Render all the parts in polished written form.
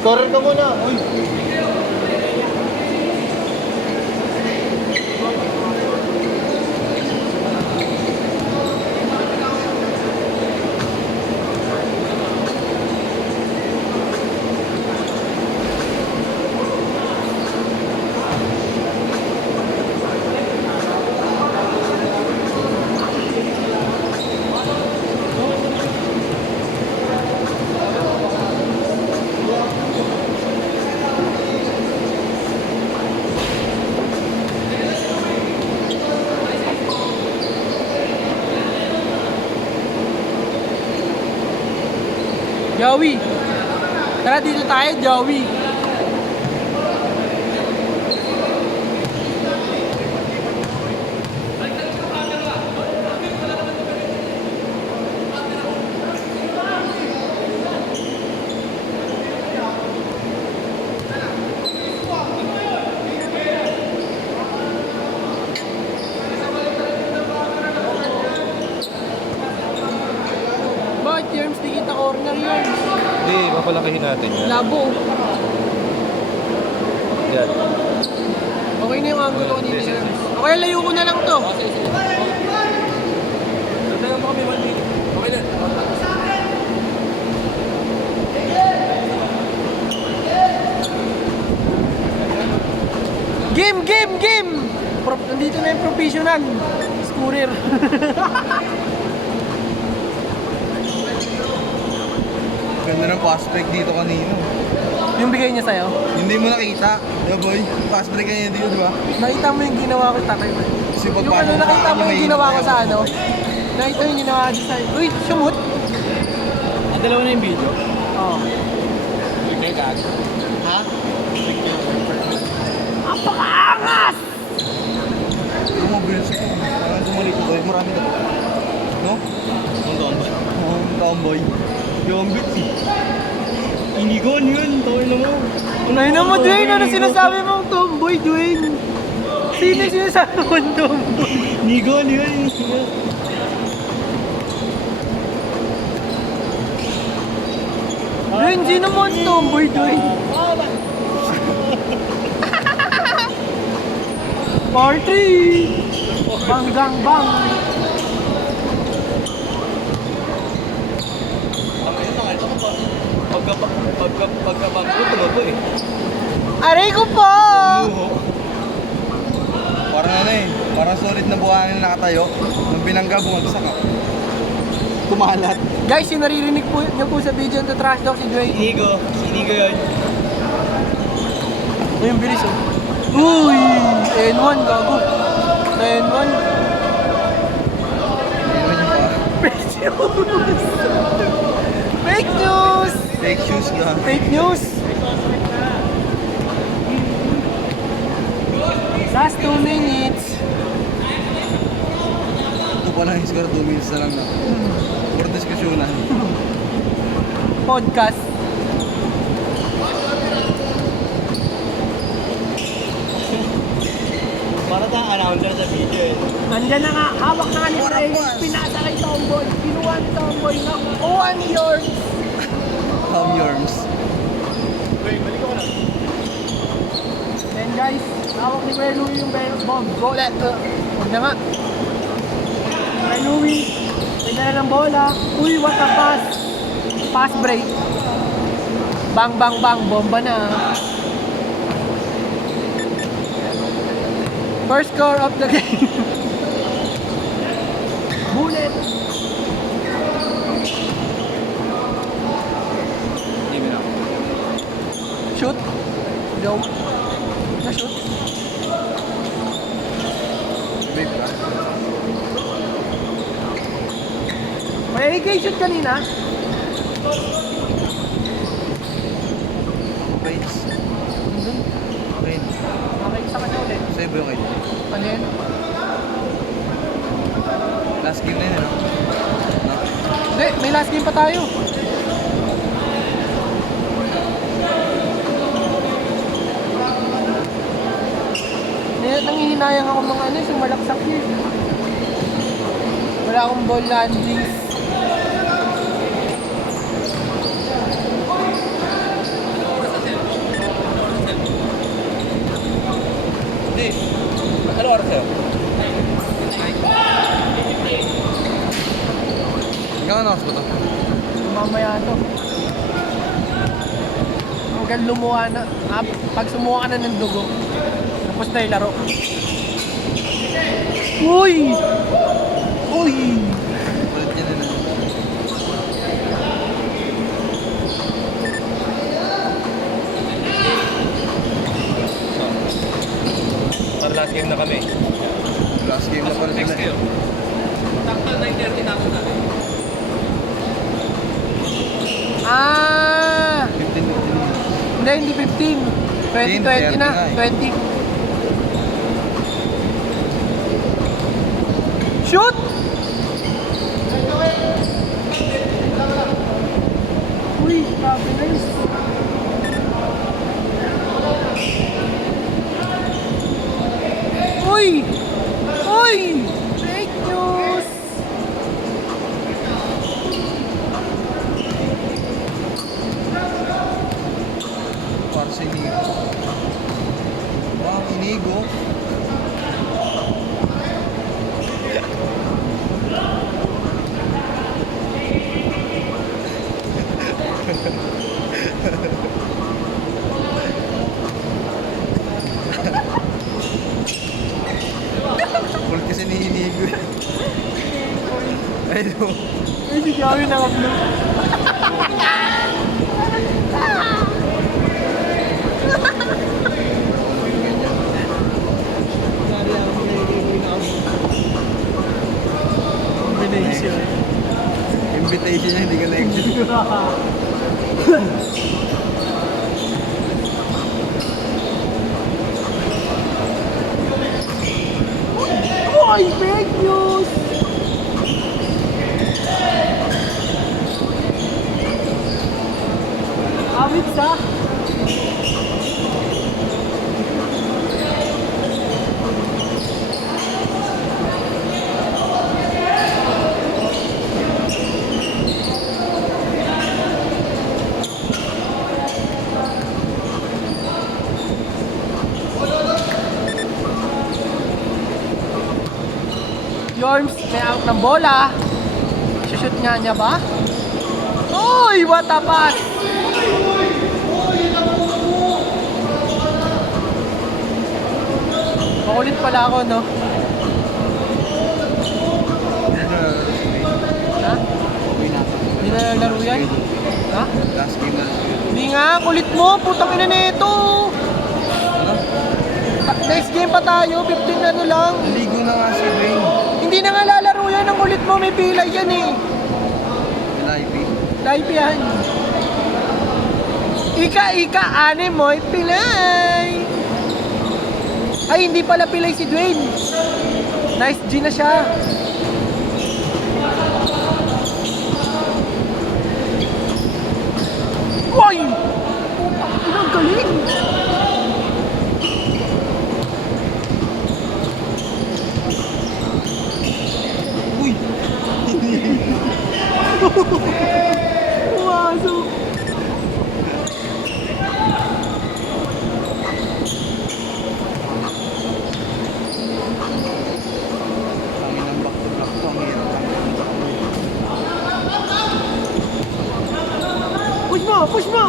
Scorer ka muna. Uy. Joey! Tara dito tayo, Joey! Bakit Jerms, di kita corner yun? Hindi, mapalakihin natin yan. Labo. Yan. Okay na yung angulo ko dito. Okay, layo ko na lang to. Tayo mo kami 1 minute. Okay na. Game! Game! Game! Nandito na yung professional. Scorer. Ganda ng fast break dito kanina. Yung bigay niya sa'yo. Hindi mo nakita. Yo boy, fast break kanina dito, di ba? Nakita mo yung ginawa ko tatay mo. Kasi Yung pagpasok ano, sa nakita akin, mo yung may ginawa ko hinatay sa ako. ano? Nakita mo yung ginawa ko sa'yo. Uy, sumut! Dalawa na yung video. Oo. Teka. Ha? Apakaangas! Mabilis ako. Parang sumalito tayo. Marami na to. No? Ang tomboy. Ang tomboy. Yung bits eh. Inigon yun. Tawin na mo. Unahin na mo, Dwayne! Ano sinasabi mong tomboy, Dwayne? Sino yung sinasabi mong tomboy? Inigon yun. Dwayne, sino mo ang tomboy, Dwayne? Part 3! Banggang bang! Pagkabangko, tulobo eh. Aray ko po! Parang ano eh. Parang solid na buhangin na nakatayo. Nung binangga, bumagsak ka. Kumalat. Guys, yung naririnig po niyo po sa video ng Trash Dog si Dwayne. Inigo yun. Uy, yung bilis oh. Uy! N1, gago. N1. Fake news! Fake news! Fake shoes na. Fake news! Last 2 minutes. Ito pa lang yung score, 2 minutes na lang na. For diskusyonan. Podcast. Para tayong announcer sa video eh. Andyan na nga, hawak na nga ni Frank. Pinasa kay Tomboy. Kinuha ni Tomboy na kuhan yours. Come Yorms. Then guys, hawak ni Kuya Louie yung bomb. Bola. Huwag na nga. Kuya Louie, may dala ng bola. Uy, what a pass. Pass break. Bang, bang, bang. Bomba na. First score of the game. Bullet. Shoot. Go. Na-shoot. Babe ka? May AK shoot kanina. Bates. Okay. Okay, sa kanya ulit. Sa'yo ba okay? Ano yun? Last game na yun, ano? No? Hindi, may last game pa tayo. Nangihinayang ako mga ano, yung malaksak yun. Wala akong ball landings. mamaya to. Hanggang lumuha na. Pag sumuha ka na ng dugo, tapos na yung laro. Uy! Uy! Ulit yan na. Para last game na kami. Last game na pala Next sila. kayo. Sakto 9:30 tapos na. Ah! 15-15. Hindi 15. 20 na. 20. Shoot! Uy, grabe nice. Uy! Uy! Fake news! Para sa Inigo. Wow, Inigo. Kulit kasi ni Inigo. Ayun. Ay, si Joey naka-blue. Combination. Invitation niya, hindi ka na-exit. Uy, fake news! Awit sa? Yorms, may out ng bola. Shoot nga niya ba? Uy, what a pass! Makulit pala ako, no? Ha? Okay na. Hindi na laro yan? Ha? Last game na. Hindi nga, kulit mo. Putang ina nito. Ano? Next game pa tayo, 15 na lang. Naligo na nga si Wayne. Hindi na nga lalaro yan ang kulit mo. May pilay yan eh. Live. Live yan. Ika, ane mo'y pilay. Ay, hindi pala pilay si Dwayne. Nice G na siya. Uy! Ang galing! Uy! Pumasok! Tangin ng back to back to. Ang hirap lang. Push mo! Push mo!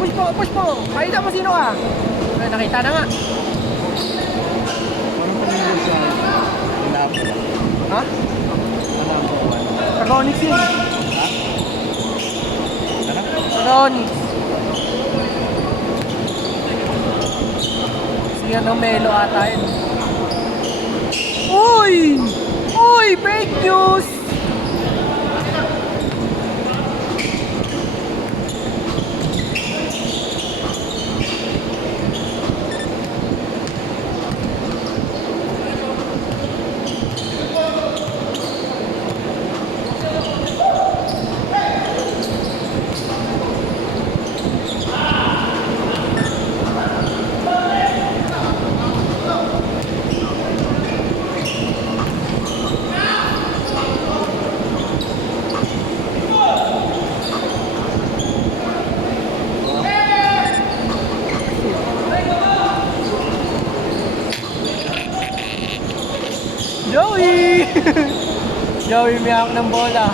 Push mo! Push mo! Pakita mo sino ka! Ay, nakita na nga. Parang paningin sa Labo. Ha? Labo. Taga-Onyx yun. Ha? Ano? Taga-Onyx. Si ano, Melo ata yun. Uy! Uy! Fake news! Joey! Joey may hawak ng bola.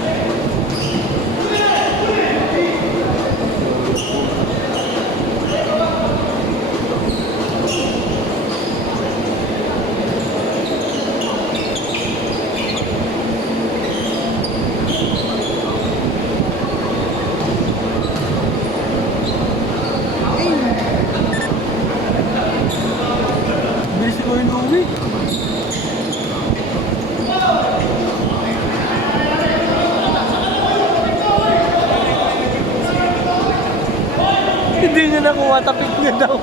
Bilis ko yung uwi. Hindi niya nakuha, tapit niya daw.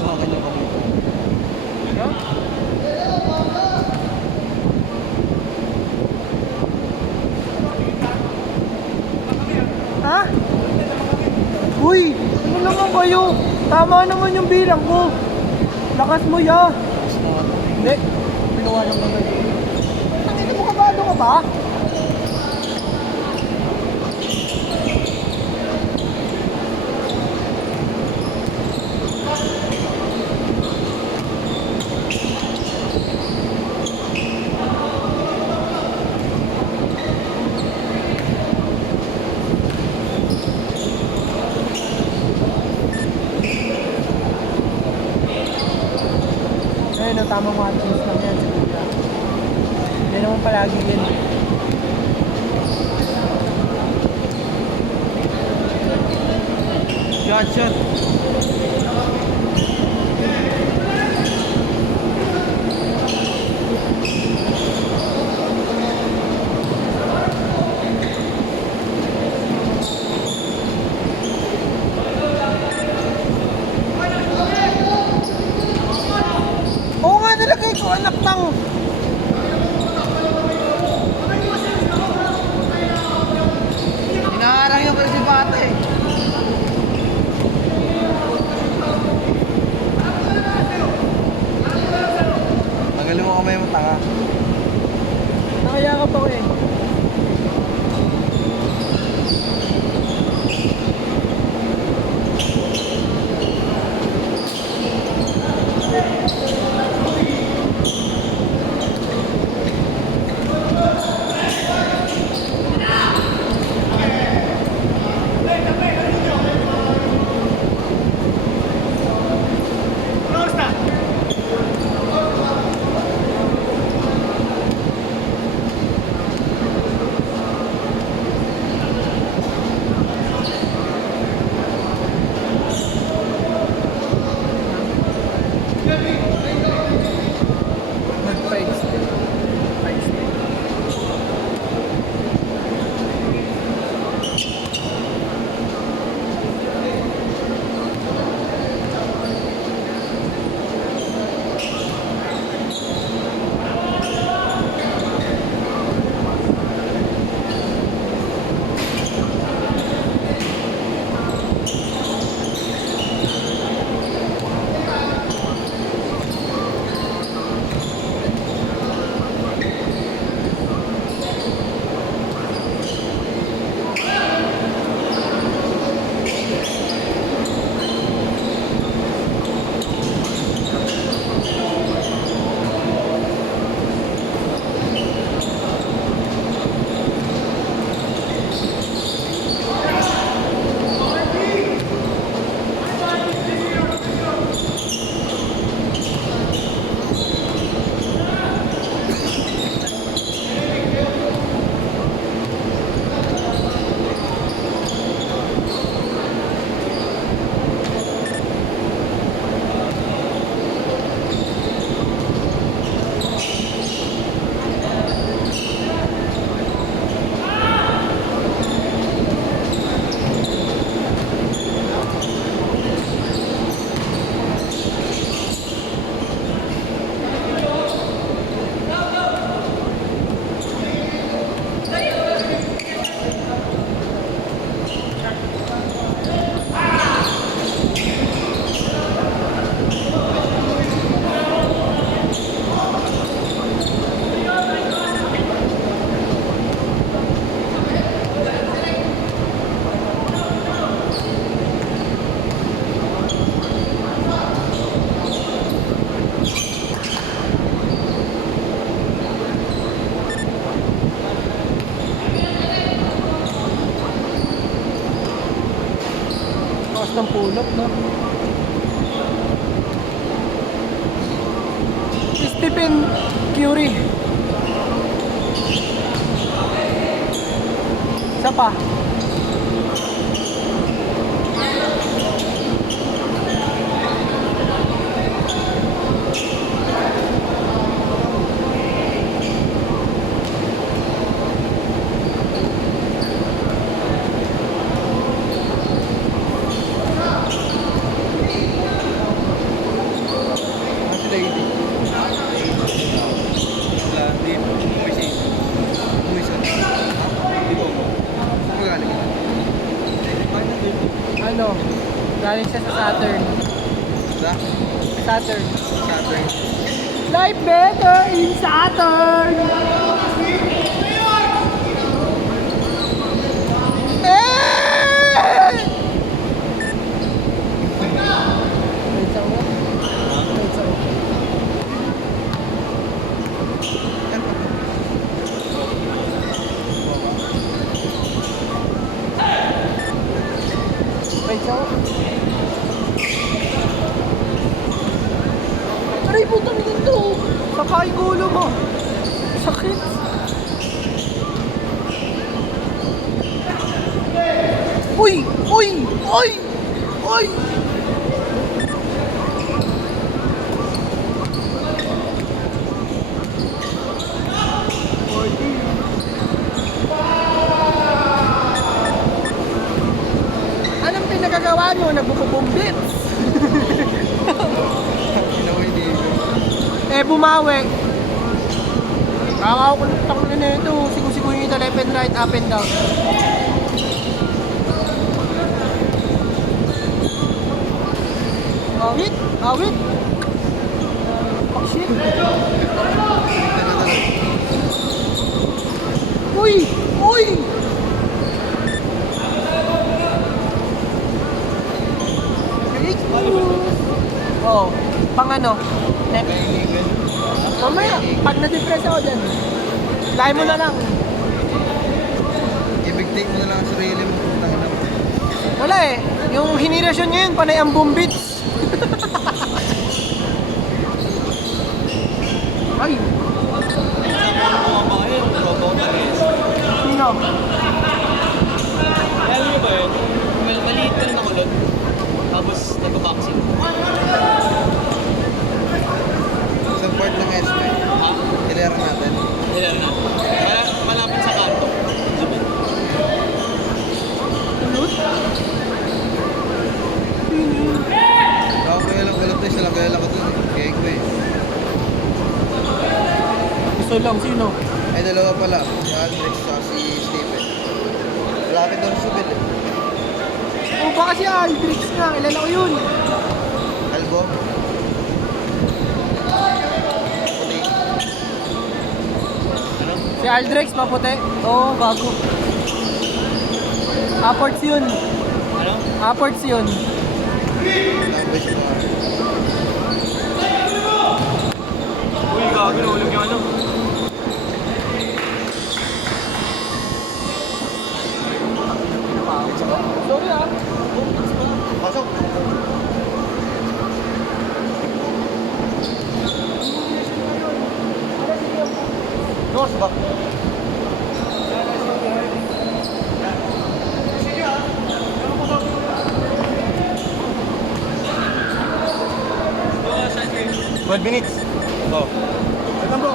Hawakan niyo kami. Ha? Uy, ano naman kayo? Tama naman yung bilang ko. Lakas mo ya. Hindi. Pinawa lang naman. Nakita mo kabado ka ba? Ayun, tamang mga cheese lang yan sa kuya. Hindi naman palagi yan. Shot, shot. Oo nga talaga ikaw, anak ng... Inaarang yung si Bata eh. Lakas ng pulot, no? Stephen Curry. Isa pa. Ano sila hindi? Wala, hindi. Umuwi siya. Umuwi siya. Ha? Hindi ko. Saan ka galing? Ano? Galing siya sa Saturn. Sa? Saturn. Saturn. Life better in Saturn! Eh! Wait, sa ulo? Wait, sa ulo. Wait, sa ulo. Aray, putang ito! Sakain ko ulo mo. Sakit. Uy! Uy! Uy! Uy! Anong pinagagawa nyo? Nagbububumbits! Inawi ni Eh, bumawi. Kakaw ko ng taklo na ito. Sigo-siguhin ito left and right, up and down. Awit! Awit! Oh, shit! Uy! Uy! Oo. Pang ano? Next. Mamaya, pag na-depress ako dyan, lahi mo na lang. I-big take mo na lang ang sarili mo. Putang ina mo. Wala eh. Yung hinirasyon niya yun, panay ang bumbits. Ay! Sino? Alam niyo ba yun? Maliit lang na kulot. Tapos nagpa-boxing. Isang part ng SP. Ha? Hilera natin. Hilera na. Malapit sa kanto. Tulot? Ako kaya lang kulot isa lang kaya lang ko dun. Kaya ko eh. Gusto lang, sino? Ay dalawa pala. Si Alex at si Stephen. Malapit daw sa Subit eh. O baka si Aldrich nga, kilala ko yun. Albo. Puti. Si Aldrich, maputi. Oo, bago. Apports yun. Ano? Apports yun. Language mo. Uy, gago na ulit yung ano. Sorry ah. Pasok. North ba? Oo, sa 12 minutes. Oh. Ito mo.